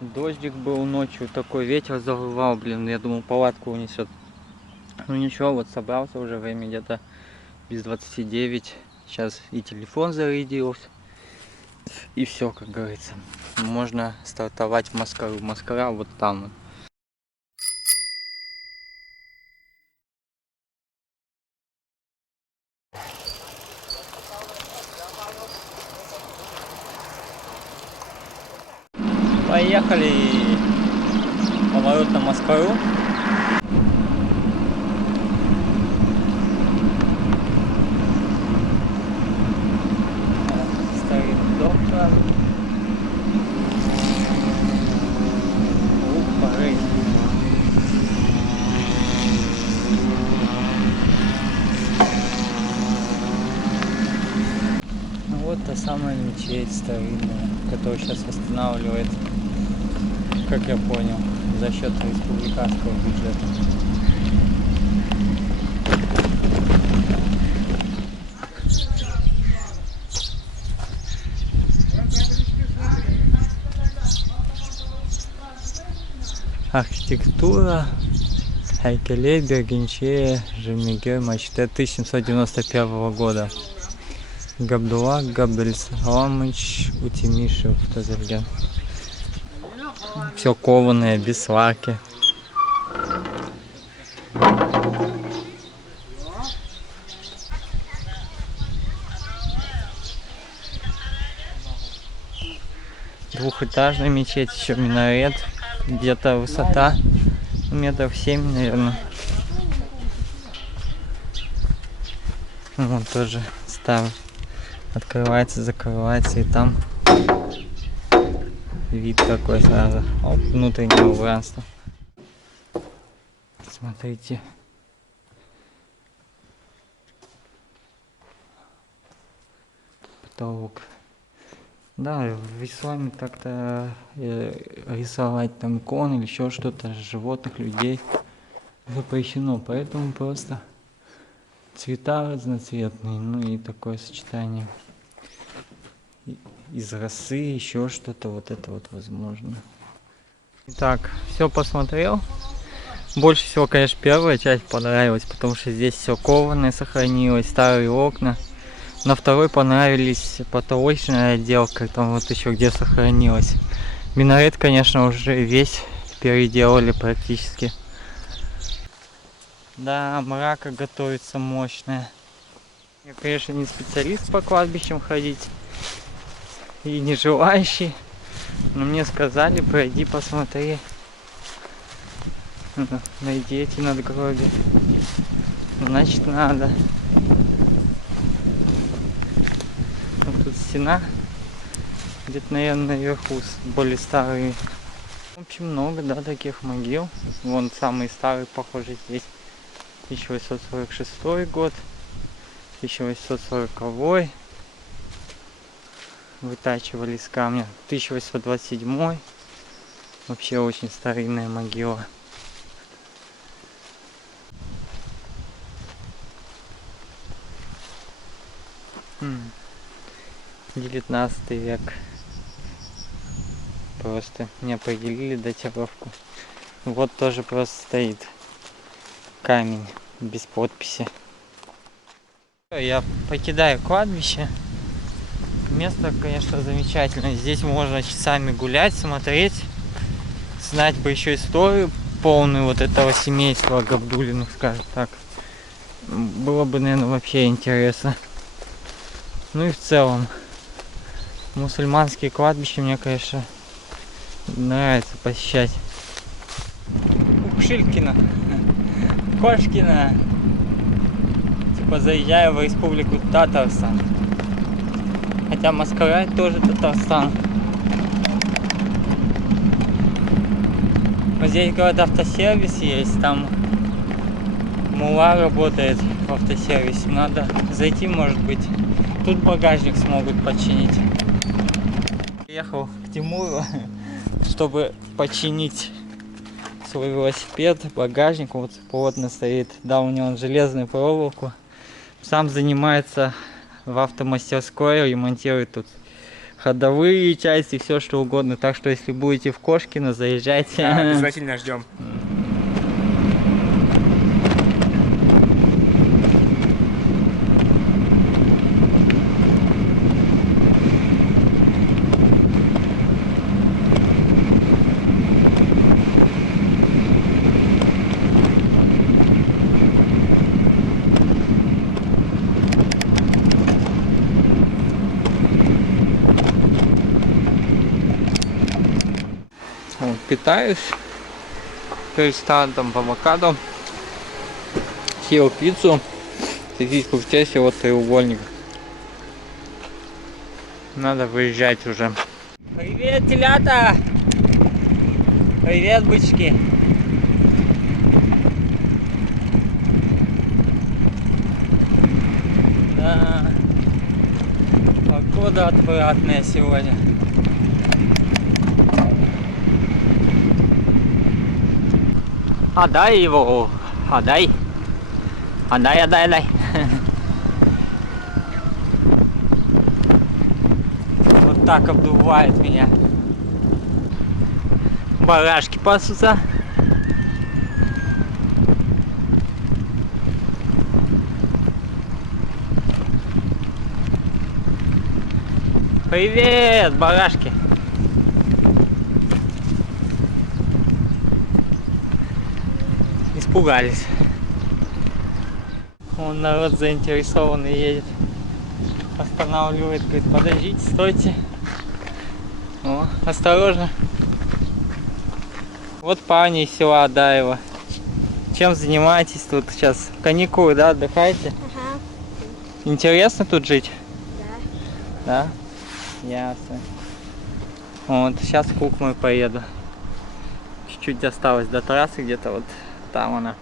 Дождик был ночью, такой ветер завывал, блин, я думал палатку унесет. Ну ничего, вот собрался уже, время где-то без 29. Сейчас и телефон зарядился, и все, как говорится. Можно стартовать в Маскару. Маскара вот там вот. Поехали поворот на Маскару. Старый дом сразу. Ух, поры. Ну вот та самая мечеть старинная, которая сейчас восстанавливается, как я понял, за счет республиканского бюджета. Архитектура Хайкеле, Бергенче, Жемигер, Мачте 1791 года. Габдулла Габдельсаламыч Утимишев Тазерген. Все кованое, без сварки. Двухэтажная мечеть, еще минарет. Где-то высота метров 7, наверное. Вот тоже старый. Открывается, закрывается, и там вид такой сразу. Оп, внутреннее убранство. Смотрите. Потолок. Да, в исламе так-то рисовать там иконы или еще что-то, животных, людей запрещено, поэтому просто цвета разноцветные, ну и такое сочетание из росы, еще что-то, вот это вот возможно. Итак, все посмотрел. Больше всего, конечно, первая часть понравилась, потому что здесь все кованое сохранилось, старые окна. На второй понравились потолочная отделка, там вот еще где сохранилась. Минарет, конечно, уже весь переделали практически. Да, мрака готовится мощная. Я, конечно, не специалист по кладбищам ходить и не желающий, но мне сказали, пройди, посмотри, найди эти надгробия. Значит, надо. Вот тут стена, где-то, наверное, наверху более старые. В общем, много, да, таких могил. Вон самый старый, похоже, здесь 1846 год, 1840 вытачивали из камня, 1827. Вообще очень старинная могила. XIX век. Просто не определили датировку. Вот тоже просто стоит камень без подписи. Я покидаю кладбище. Место, конечно, замечательное. Здесь можно часами гулять, смотреть, знать бы еще историю полную вот этого семейства Габдуллиных, скажем так. Было бы, наверное, вообще интересно. Ну и в целом, мусульманские кладбища мне, конечно, нравится посещать. Шилькина, Кошкина. Типа заезжаю в республику Татарстан. Хотя Маскара тоже Татарстан. Вот здесь, говорят, автосервис есть, там мулла работает в автосервисе. Надо зайти, может быть. Тут багажник смогут починить. Приехал к Тимуру, чтобы починить свой велосипед. Багажник вот плотно стоит. Да, у него железную проволоку. Сам занимается в автомастерской, ремонтирует тут ходовые части, все что угодно. Так что если будете в Кошкино, заезжайте. Да, обязательно ждем. Вот, питаюсь. Там по авокадо. Съел пиццу. Сосиску в тесте, вот треугольник. Надо выезжать уже. Привет, телята! Привет, бычки! Да. Погода отвратная сегодня. Отдай его, отдай. Отдай. Вот так обдувает меня. Барашки пасутся. Привет, барашки. Испугались. Вон народ заинтересованный едет. Останавливает, говорит, подождите, стойте. О, осторожно. Вот парни из села Адаева. Чем занимаетесь тут сейчас? Каникулы, да, отдыхаете? Ага. Интересно тут жить? Да. Да? Ясно. Вот, сейчас в Кукму поеду. Чуть-чуть осталось до трассы, где-то вот там она.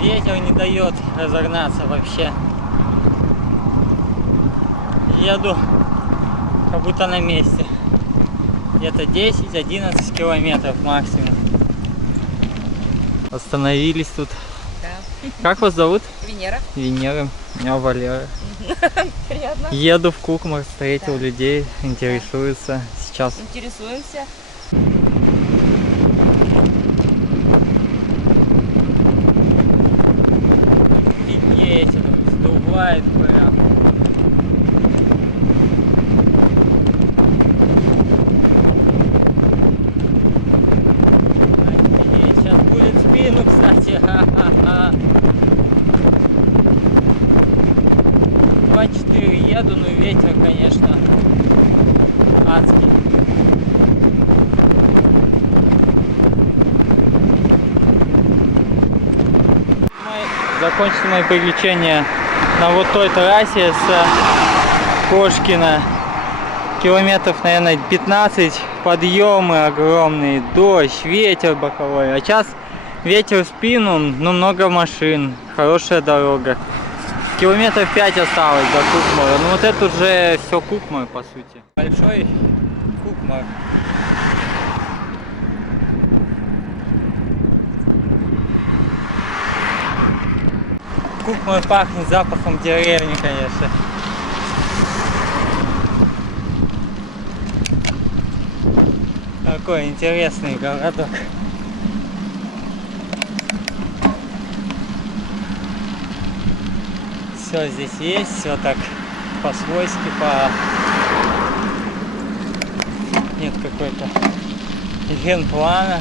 Ветер не дает разогнаться вообще. Еду как будто на месте. Где-то 10-11 километров максимум. Остановились тут. Да. Как вас зовут? Венера. Венера. Меня Валера. Приятно. Еду в Кукмар, встретил людей, интересуются. Сейчас Интересуемся. офигеть, сдувает прям. Офигеть, сейчас будет спину, кстати. Ха-ха-ха. 2-4 еду, но ветер, конечно, адский. Закончили мои приключения на вот той трассе с Кошкина. Километров, наверное, 15. Подъемы огромные, дождь, ветер боковой. А сейчас ветер в спину, но много машин, хорошая дорога. Километров 5 осталось до Кукмара. Ну вот это уже все Кукмар, по сути. Большой Кукмар. Кукмар пахнет запахом деревни, конечно. Какой интересный городок. Все здесь есть, все так по-свойски, нет какой-то генплана.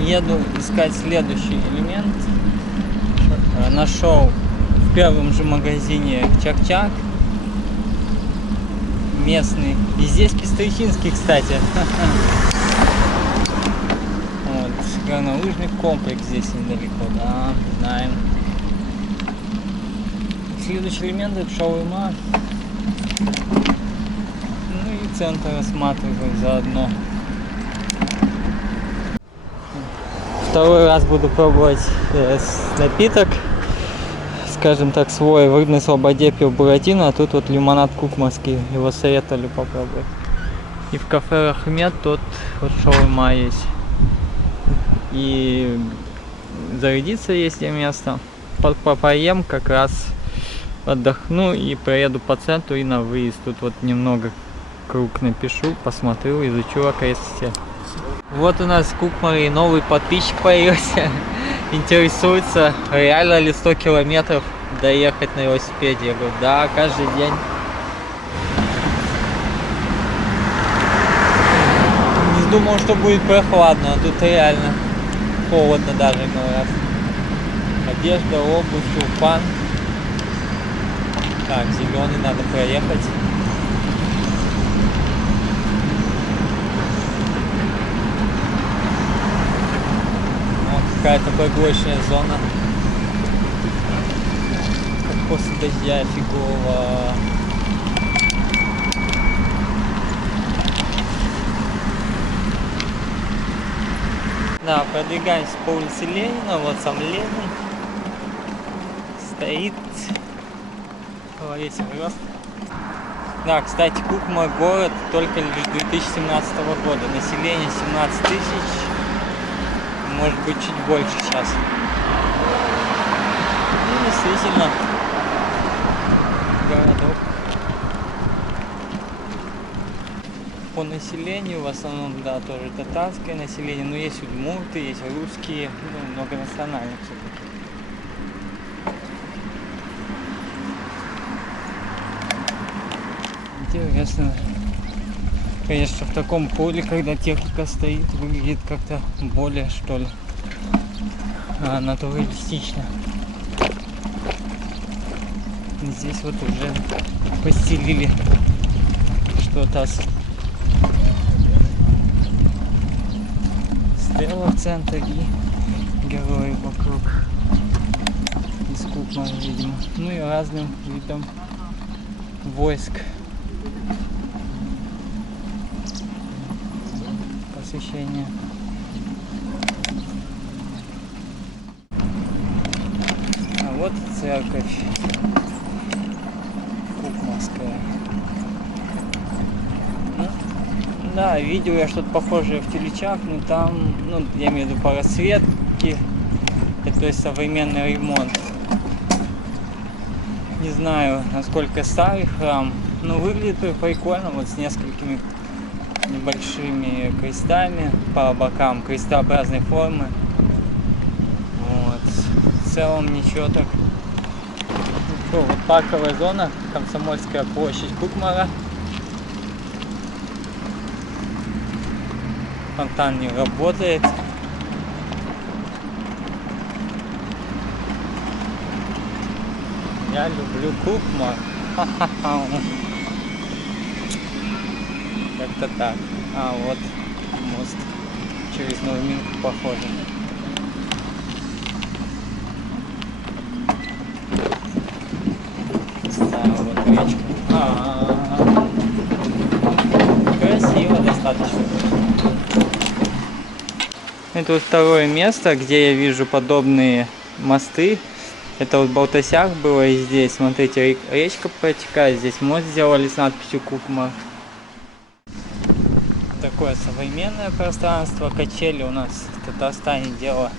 Еду искать следующий элемент. Нашел в первом же магазине чак-чак. местный. И здесь Пестричинский, кстати. Вот, горнолыжный комплекс здесь недалеко, да, знаем. Следующий элемент — это шаурма. Ну и центр рассматриваю заодно. Второй раз буду пробовать напиток, скажем так, свой. В Рыбной Слободе пил буратино, а тут вот лимонад кукмарский. Его советовали попробовать. И в кафе Рахмет тут вот шаурма есть. И зарядиться есть где место. Поем как раз, отдохну и проеду по центру и на выезд. Тут вот немного круг напишу, посмотрю, изучу окрестности. Вот у нас в Кукмаре новый подписчик появился. Интересуется, реально ли 100 километров доехать на велосипеде. Я говорю, да, каждый день. Не думал, что будет прохладно, а тут реально холодно даже иной раз. Одежда, обувь, чулпан. Так, зеленый надо проехать. Какая-то прогулочная зона. Как после дождя фигово. Да, продвигаемся по улице Ленина. Вот сам Ленин стоит во весь рост. Да, кстати, Кукмар город только лишь 2017 года. Население 17 тысяч. Может быть, чуть больше сейчас. Ну, действительно, городок. По населению, в основном, да, тоже татарское население, но есть удмурты, есть русские, ну, многонациональных все-таки. Интересно. Конечно, в таком поле, когда техника стоит, выглядит как-то более, что ли, натуралистично. Здесь вот уже постелили что-то. Стела в центре и герои вокруг. Из Кукмара, видимо. Ну и разным видом войск. Освещение. А вот церковь Кукмарская. Ну, да, видел я что-то похожее в Теличах, но там, ну, я имею в виду по расцветке, то есть современный ремонт. Не знаю, насколько старый храм, но выглядит прикольно, вот с несколькими небольшими крестами по бокам, крестообразной формы. Вот. В целом ничего так. Ну, вот парковая зона, Комсомольская площадь Кукмара. Фонтан не работает. Я люблю Кукмар. Как-то так. А вот мост через Нурминку похоже. Да, вот речка. Красиво достаточно. Это вот второе место, где я вижу подобные мосты. Это вот в Балтасях было, и здесь, смотрите, речка протекает. Здесь мост сделали с надписью Кукмар. Такое современное пространство. Качели у нас в Татарстане дело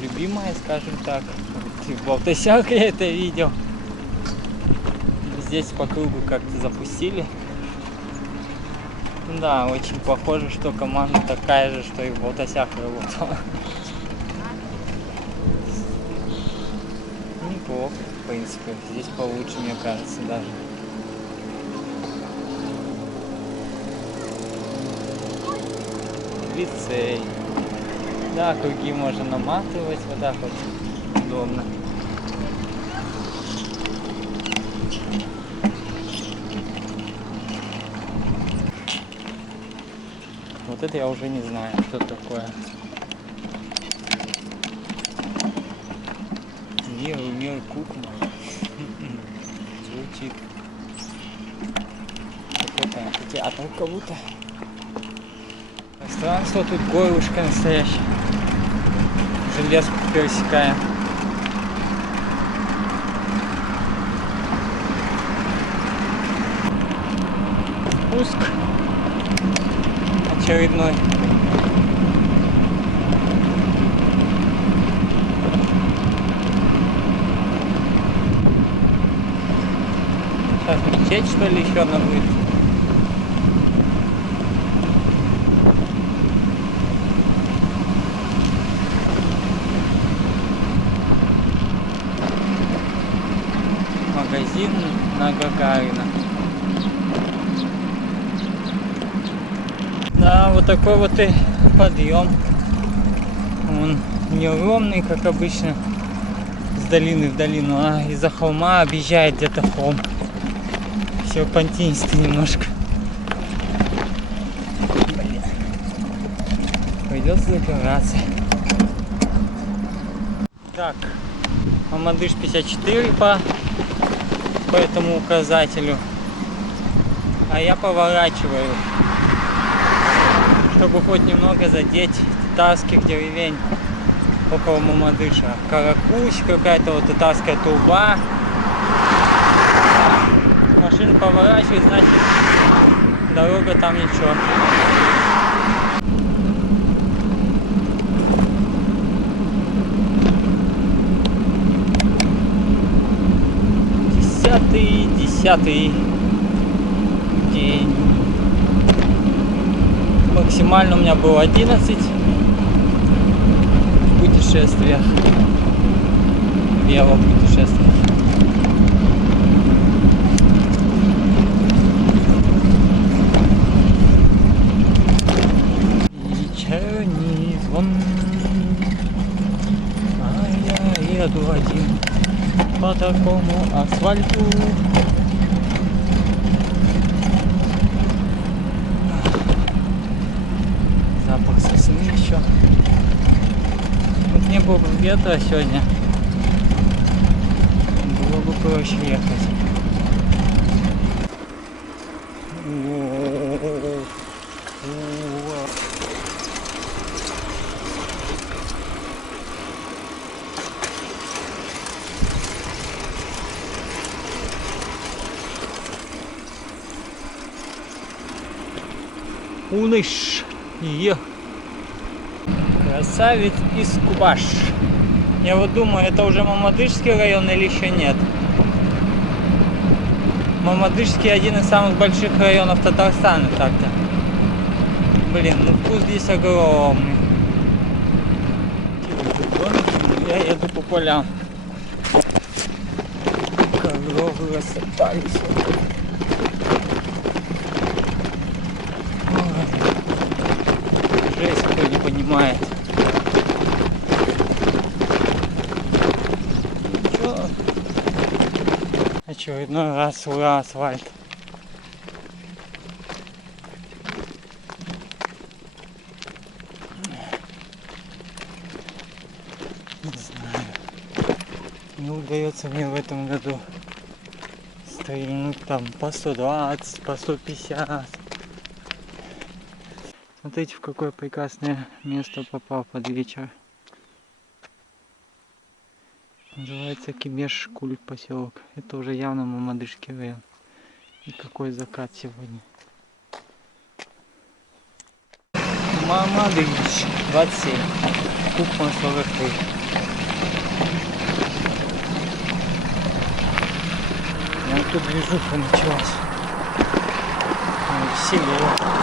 любимое, скажем так. И в Балтасях я это видел. Здесь по кругу как-то запустили. Да, очень похоже, что команда такая же, что и в Балтасях работала. Неплохо, в принципе. Здесь получше, мне кажется, даже. Лицей. Да, круги можно наматывать, вот так вот удобно. вот это я уже не знаю, что такое. Мир кухня. Звучит. Какой-то театр как будто. Пространство тут горушка настоящая. Желез пересекаем. Спуск очередной. Сейчас мечеть, что ли, еще одна будет. Магазин на Гагарина. Да, вот такой вот и подъем. Он не ровный, как обычно, с долины в долину, а из-за холма объезжает где-то холм. Серпантинистый немножко. Блин. Придется запираться. Так, Мамадыш 54 по этому указателю. А я поворачиваю, чтобы хоть немного задеть татарских деревень около Мамадыша. Каракусь, какая-то вот татарская труба. Машина поворачивает, значит дорога там ничего. Десятый день. Максимально у меня было 11 в путешествиях. Велопутешествиях. Вечерний звон, а я еду один по такому асфальту. Запах сосны еще. Вот не было бы ветра сегодня, было бы проще ехать. Уныш. Красавец из Кубаш. Я вот думаю, это уже Мамадышский район или еще нет. Мамадышский один из самых больших районов Татарстана так-то. Блин, ну вкус здесь огромный. Я еду по полям. Коровы рассыпались. Жесть, кто не понимает. Чё? Очередной раз, ура, асфальт. Не знаю. Не удается мне в этом году стрельнуть там по 120, по 150. Смотрите, в какое прекрасное место попал под вечер. Называется Кемеш-Куль поселок. Это уже явно Мамадышский район. И какой закат сегодня. Мамадыш 27. Купман 43. Вот тут движуха началась. Веселее.